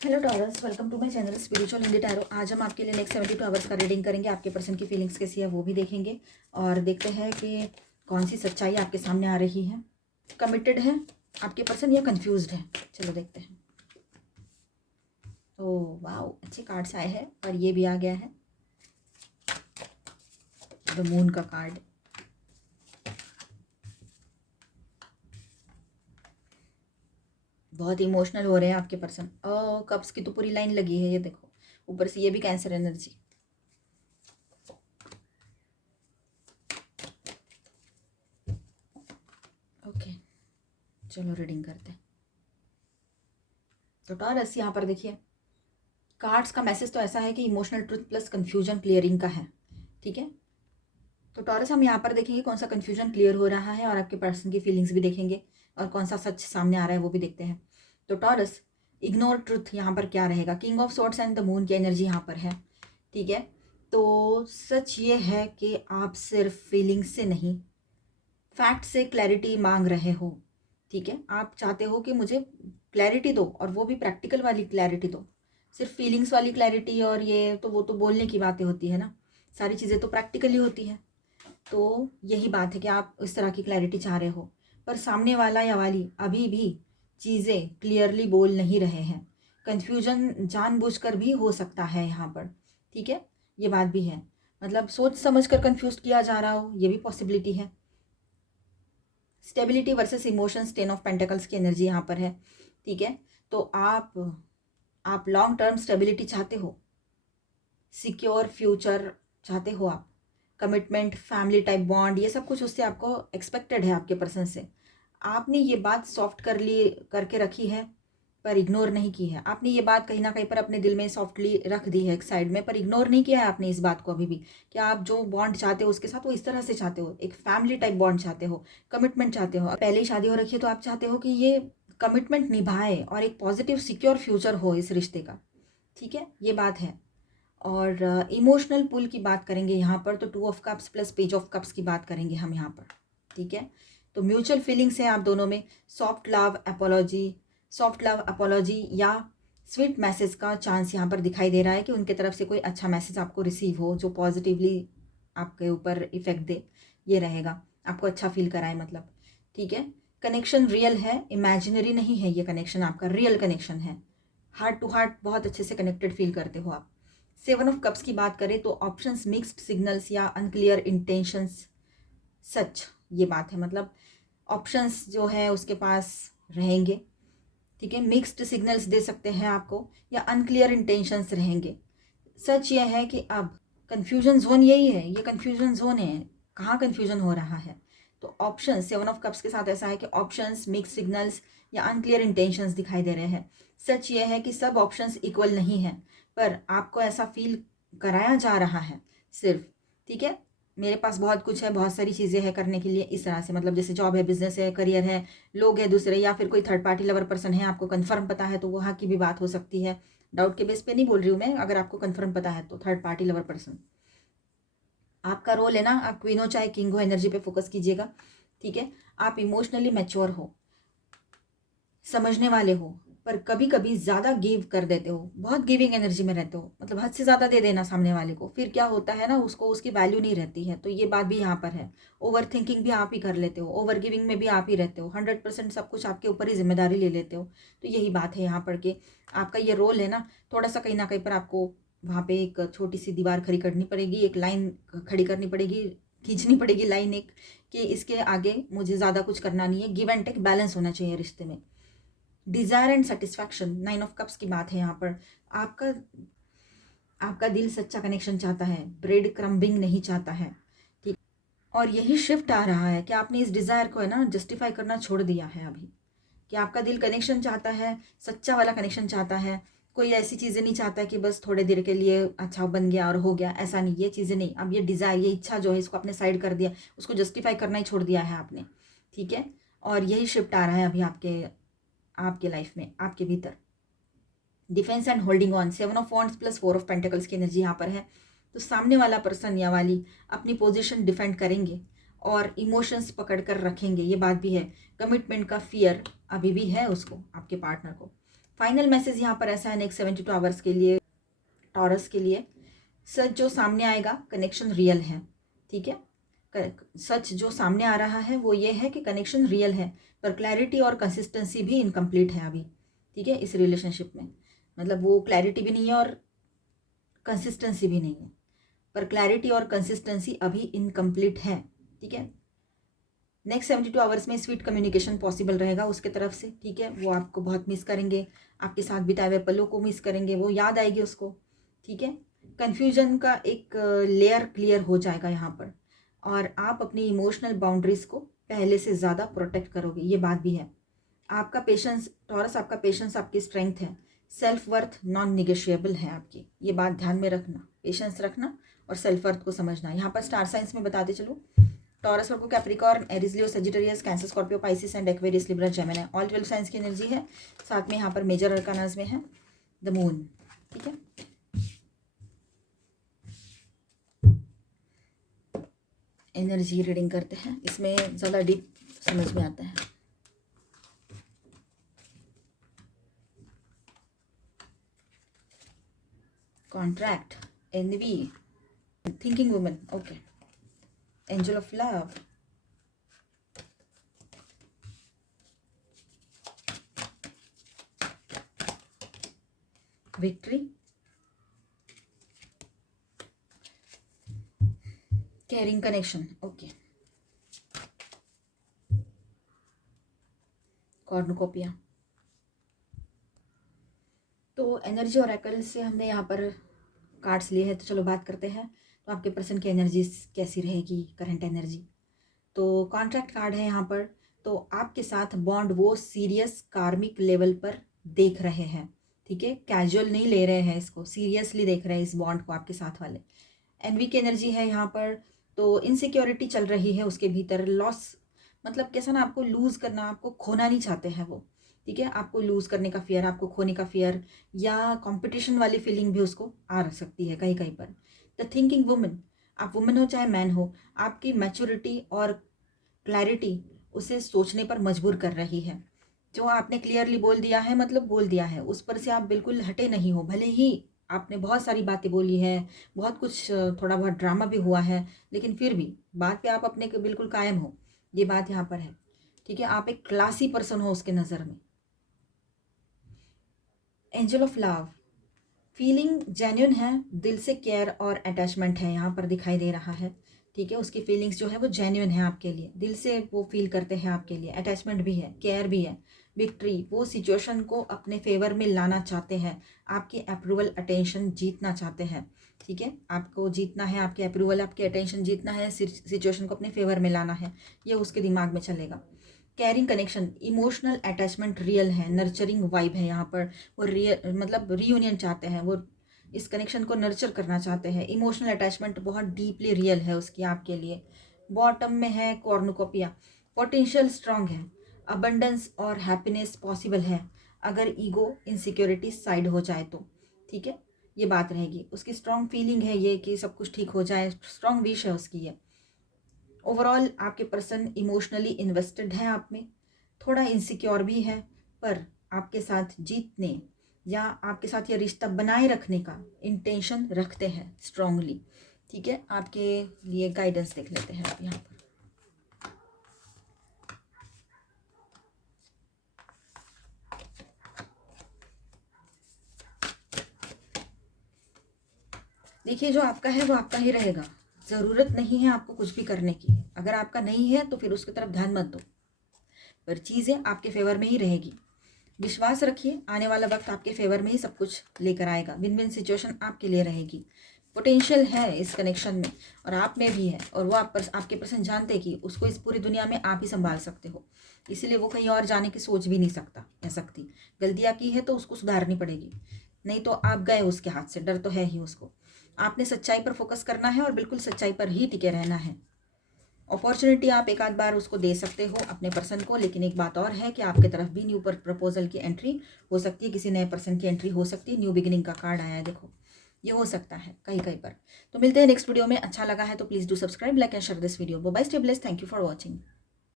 Hello Taurus, welcome to my channel spiritual Hindi tarot. आज हम आपके लिए नेक्स्ट 72 आवर्स का रीडिंग करेंगे। आपके पर्सन की फीलिंग्स कैसी है वो भी देखेंगे और देखते हैं कि कौन सी सच्चाई आपके सामने आ रही है। कमिटेड है आपके पर्सन या कंफ्यूज्ड है? चलो देखते हैं। ओह वाओ, अच्छे कार्ड्स आए हैं और ये भी आ गया है द मून का कार्ड। बहुत इमोशनल हो रहे हैं आपके पर्सन। कप्स की तो पूरी लाइन लगी है, ये देखो। ऊपर से ये भी कैंसर एनर्जी। ओके, चलो रीडिंग करते हैं। तो टॉरस यहाँ पर देखिए, कार्ड्स का मैसेज तो ऐसा है कि emotional truth plus confusion clearing का है। ठीक है, तो टॉरस हम यहाँ पर देखेंगे कौन सा कंफ्यूजन क्लियर हो रहा है और आपके पर्सन की फीलिंग्स भी देखेंगे और कौन सा सच सामने आ रहा है वो भी देखते हैं। तो टॉरस, इग्नोर ट्रुथ यहाँ पर क्या रहेगा? King of swords and the moon की एनर्जी यहाँ पर है। ठीक है, तो सच ये है कि आप सिर्फ फीलिंग्स से नहीं, फैक्ट से क्लैरिटी मांग रहे हो। ठीक है, आप चाहते हो कि मुझे क्लैरिटी दो और वो भी प्रैक्टिकल वाली क्लैरिटी दो। सिर्फ फीलिंग्स वाली क्लैरिटी और ये तो वो तो बोलने की बातें होती है ना, सारी चीज़ें तो प्रैक्टिकली होती है। तो यही बात है कि आप इस तरह की क्लैरिटी चाह रहे हो, पर सामने वाला या वाली अभी भी चीज़ें क्लियरली बोल नहीं रहे हैं। कन्फ्यूजन जानबूझकर भी हो सकता है यहाँ पर। ठीक है, ये बात भी है, मतलब सोच समझ कर कन्फ्यूज किया जा रहा हो, ये भी पॉसिबिलिटी है। Stability versus emotions, 10 of pentacles की एनर्जी यहाँ पर है। ठीक है, तो आप लॉन्ग टर्म स्टेबिलिटी चाहते हो, सिक्योर फ्यूचर चाहते हो आप, कमिटमेंट, फैमिली टाइप बॉन्ड, ये सब कुछ उससे आपको एक्सपेक्टेड है आपके पर्सन से। आपने ये बात सॉफ्ट करके रखी है पर इग्नोर नहीं की है। आपने ये बात कहीं ना कहीं पर अपने दिल में सॉफ्टली रख दी है एक साइड में, पर इग्नोर नहीं किया है आपने इस बात को अभी भी कि आप जो बॉन्ड चाहते हो उसके साथ वो इस तरह से चाहते हो, एक फैमिली टाइप बॉन्ड चाहते हो, कमिटमेंट चाहते हो। पहले ही शादी हो रखी है तो आप चाहते हो कि ये कमिटमेंट निभाए और एक पॉजिटिव सिक्योर फ्यूचर हो इस रिश्ते का। ठीक है, ये बात है। और इमोशनल पुल की बात करेंगे यहाँ पर तो 2 of cups plus page of cups की बात करेंगे हम यहाँ पर। ठीक है, तो म्यूचुअल फीलिंग्स हैं आप दोनों में। सॉफ्ट लव अपोलॉजी या स्वीट मैसेज का चांस यहाँ पर दिखाई दे रहा है कि उनके तरफ से कोई अच्छा मैसेज आपको रिसीव हो जो पॉजिटिवली आपके ऊपर इफेक्ट दे, ये रहेगा, आपको अच्छा फील कराए मतलब। ठीक है, कनेक्शन रियल है, इमेजिनरी नहीं है, ये कनेक्शन आपका रियल कनेक्शन है। हार्ट टू हार्ट बहुत अच्छे से कनेक्टेड फील करते हो आप। 7 ऑफ कप्स की बात करें तो ऑप्शंस, मिक्स्ड सिग्नल्स या अनक्लियर इंटेंशंस, सच ये बात है, मतलब ऑप्शंस जो है उसके पास रहेंगे। ठीक है, मिक्स्ड सिग्नल्स दे सकते हैं आपको या अनक्लियर इंटेंशंस रहेंगे। सच ये है कि अब कन्फ्यूजन जोन यही है, ये कन्फ्यूजन जोन है, कहाँ कन्फ्यूजन हो रहा है। तो ऑप्शन 7 ऑफ कप्स के साथ ऐसा है कि ऑप्शंस, मिक्स सिग्नल्स या अनक्लियर इंटेंशंस दिखाई दे रहे हैं। सच ये है कि सब ऑप्शंस इक्वल नहीं है, पर आपको ऐसा फील कराया जा रहा है सिर्फ। ठीक है, मेरे पास बहुत कुछ है, बहुत सारी चीज़ें हैं करने के लिए, इस तरह से, मतलब जैसे जॉब है, बिजनेस है, करियर है, लोग हैं दूसरे, या फिर कोई थर्ड पार्टी लवर पर्सन है, आपको कंफर्म पता है तो वहाँ की भी बात हो सकती है। डाउट के बेस पे नहीं बोल रही हूँ मैं, अगर आपको कंफर्म पता है तो थर्ड पार्टी लवर पर्सन आपका रोल है ना, आप क्वीन हो चाहे किंग हो, एनर्जी पे फोकस कीजिएगा। ठीक है, आप इमोशनली मैच्योर हो, समझने वाले हो, पर कभी कभी ज़्यादा गिव कर देते हो, बहुत गिविंग एनर्जी में रहते हो, मतलब हद से ज़्यादा दे देना सामने वाले को, फिर क्या होता है ना, उसको उसकी वैल्यू नहीं रहती है। तो ये बात भी यहाँ पर है। ओवर थिंकिंग भी आप ही कर लेते हो, ओवर गिविंग में भी आप ही रहते हो, 100% सब कुछ आपके ऊपर ही जिम्मेदारी ले लेते हो। तो यही बात है यहाँ पर कि आपका ये रोल है ना, थोड़ा सा कहीं ना कहीं पर आपको वहाँ पे एक छोटी सी दीवार खड़ी करनी पड़ेगी, एक लाइन खड़ी करनी पड़ेगी, खींचनी पड़ेगी लाइन एक, कि इसके आगे मुझे ज़्यादा कुछ करना नहीं है, गिव एंड टेक बैलेंस होना चाहिए रिश्ते में। Desire and satisfaction, 9 of cups की बात है यहाँ पर। आपका आपका दिल सच्चा कनेक्शन चाहता है, ब्रेड क्रम्बिंग नहीं चाहता है। ठीक, और यही शिफ्ट आ रहा है कि आपने इस डिज़ायर को है ना जस्टिफाई करना छोड़ दिया है अभी, कि आपका दिल कनेक्शन चाहता है, सच्चा वाला कनेक्शन चाहता है। कोई ऐसी चीज़ें नहीं चाहता कि बस थोड़े देर के लिए अच्छा बन गया और हो गया, ऐसा नहीं, ये चीज़ें नहीं। अब ये डिज़ायर, ये इच्छा जो है, इसको आपने साइड कर दिया, उसको जस्टिफाई करना ही छोड़ दिया है आपने। ठीक है, और यही शिफ्ट आ रहा है अभी आपके आपके लाइफ में, आपके भीतर। Defence and holding on, 7 of wands plus 4 of pentacles की एनर्जी यहाँ पर है। तो सामने वाला पर्सन या वाली अपनी पोजीशन डिफेंड करेंगे और इमोशंस पकड़ कर रखेंगे, ये बात भी है। कमिटमेंट का फियर अभी भी है उसको, आपके पार्टनर को। फाइनल मैसेज यहाँ पर ऐसा है नेक्स्ट 72 आवर्स के लिए टॉरस के लिए, सच जो सामने आएगा कनेक्शन रियल है, ठीक है। सच जो सामने आ रहा है वो ये है कि कनेक्शन रियल है, पर क्लैरिटी और कंसिस्टेंसी भी इनकम्प्लीट है अभी, ठीक है। इस रिलेशनशिप में मतलब वो क्लैरिटी भी नहीं है और कंसिस्टेंसी भी नहीं है, पर क्लैरिटी और कंसिस्टेंसी अभी इनकम्प्लीट है, ठीक है। नेक्स्ट 72 आवर्स में स्वीट कम्युनिकेशन पॉसिबल रहेगा उसके तरफ से, ठीक है। वो आपको बहुत मिस करेंगे, आपके साथ बिताए हुए पलों को मिस करेंगे, वो याद आएगी उसको, ठीक है। कन्फ्यूजन का एक लेयर क्लियर हो जाएगा यहाँ पर, और आप अपनी इमोशनल बाउंड्रीज को पहले से ज़्यादा प्रोटेक्ट करोगे, ये बात भी है। आपका पेशेंस टॉरस, आपका पेशेंस आपकी स्ट्रेंथ है, सेल्फ वर्थ नॉन निगोशिएबल है आपकी, ये बात ध्यान में रखना, पेशेंस रखना और सेल्फ वर्थ को समझना। यहाँ पर स्टार साइंस में बताते चलो, taurus, Virgo, Capricorn, Aries, Leo, Sagittarius, cancer, Scorpio, Pisces and Aquarius, Libra, Gemini, all 12 science की एनर्जी है। साथ में यहाँ पर मेजर अरकानाज में है द मून, ठीक है। एनर्जी रीडिंग करते हैं, इसमें ज़्यादा डीप समझ में आता है। Contract, envy, thinking woman, okay, angel of love, victory, caring connection, okay, cornucopia. तो एनर्जी और ऑरेकल से हमने यहाँ पर कार्ड्स लिए हैं, तो चलो बात करते हैं। तो आपके पर्सन की एनर्जी कैसी रहेगी, करंट एनर्जी। तो कॉन्ट्रैक्ट कार्ड है यहाँ पर, तो आपके साथ बॉन्ड वो सीरियस कार्मिक लेवल पर देख रहे हैं, ठीक है। कैजुअल नहीं ले रहे हैं इसको, सीरियसली देख रहे हैं इस बॉन्ड को आपके साथ वाले। एनवी की एनर्जी है यहाँ पर, तो इनसिक्योरिटी चल रही है उसके भीतर, लॉस मतलब कैसा ना, आपको लूज़ करना, आपको खोना नहीं चाहते हैं वो, ठीक है। आपको लूज़ करने का फियर, आपको खोने का फियर, या कंपटीशन वाली फीलिंग भी उसको आ सकती है कहीं कहीं पर। द थिंकिंग वुमन, आप वुमन हो चाहे मैन हो, आपकी मैच्योरिटी और क्लैरिटी उसे सोचने पर मजबूर कर रही है। जो आपने क्लियरली बोल दिया है, मतलब बोल दिया है, उस पर से आप बिल्कुल हटे नहीं हो। भले ही आपने बहुत सारी बातें बोली है, बहुत कुछ थोड़ा बहुत ड्रामा भी हुआ है, लेकिन फिर भी बात पे आप अपने बिल्कुल कायम हो, ये बात यहाँ पर है, ठीक है। आप एक क्लासी पर्सन हो उसके नज़र में। Angel of love, feeling genuine है, दिल से केयर और अटैचमेंट है यहाँ पर दिखाई दे रहा है, ठीक है। उसकी फीलिंग्स जो है वो जेन्युइन है आपके लिए, दिल से वो फील करते हैं आपके लिए, अटैचमेंट भी है, केयर भी है। विक्ट्री, वो सिचुएशन को अपने फेवर में लाना चाहते हैं, आपकी अप्रूवल अटेंशन जीतना चाहते हैं, ठीक है। आपको जीतना है, आपके अप्रूवल, आपके अटेंशन जीतना है, सिचुएशन को अपने फेवर में लाना है, ये उसके दिमाग में चलेगा। Carrying connection, emotional attachment real है, नर्चरिंग वाइब है यहाँ पर, वो रियल मतलब रीयूनियन चाहते हैं, वो इस कनेक्शन को नर्चर करना चाहते हैं। इमोशनल अटैचमेंट बहुत डीपली रियल है उसकी आपके लिए। बॉटम में है कॉर्नुकोपिया, पोटेंशियल स्ट्रांग है, अबंडेंस और हैप्पीनेस पॉसिबल है अगर ईगो इनसिक्योरिटी साइड हो जाए तो, ठीक है। ये बात रहेगी, उसकी स्ट्रांग फीलिंग है ये कि सब कुछ ठीक हो जाए, स्ट्रांग विश है उसकी ये। ओवरऑल आपके पर्सन इमोशनली इन्वेस्टेड है आप में, थोड़ा इनसिक्योर भी है, पर आपके साथ जीतने या आपके साथ ये रिश्ता बनाए रखने का इंटेंशन रखते हैं स्ट्रांगली, ठीक है। आपके लिए गाइडेंस देख लेते हैं आप यहाँ पर। देखिए, जो आपका है वो आपका ही रहेगा, ज़रूरत नहीं है आपको कुछ भी करने की। अगर आपका नहीं है तो फिर उसकी तरफ ध्यान मत दो, पर चीज़ें आपके फेवर में ही रहेगी। विश्वास रखिए, आने वाला वक्त आपके फेवर में ही सब कुछ लेकर आएगा, विन विन सिचुएशन आपके लिए रहेगी। पोटेंशियल है इस कनेक्शन में और आप में भी है, और वो आपके पर्सन जानते हैं कि उसको इस पूरी दुनिया में आप ही संभाल सकते हो, इसीलिए वो कहीं और जाने की सोच भी नहीं सकता या सकती। गलतियाँ की है तो उसको सुधारनी पड़ेगी, नहीं तो आप गए उसके हाथ से, डर तो है ही उसको। आपने सच्चाई पर फोकस करना है और बिल्कुल सच्चाई पर ही टिके रहना है। अपॉर्चुनिटी आप एक आध बार उसको दे सकते हो अपने पर्सन को, लेकिन एक बात और है कि आपके तरफ भी न्यू प्रपोजल की एंट्री हो सकती है, किसी नए पर्सन की एंट्री हो सकती है। न्यू बिगिनिंग का कार्ड आया है, देखो, ये हो सकता है कहीं कहीं पर। तो मिलते हैं नेक्स्ट वीडियो में। अच्छा लगा है तो please do subscribe, like and share this video. Bye, stay blessed, thank you for watching.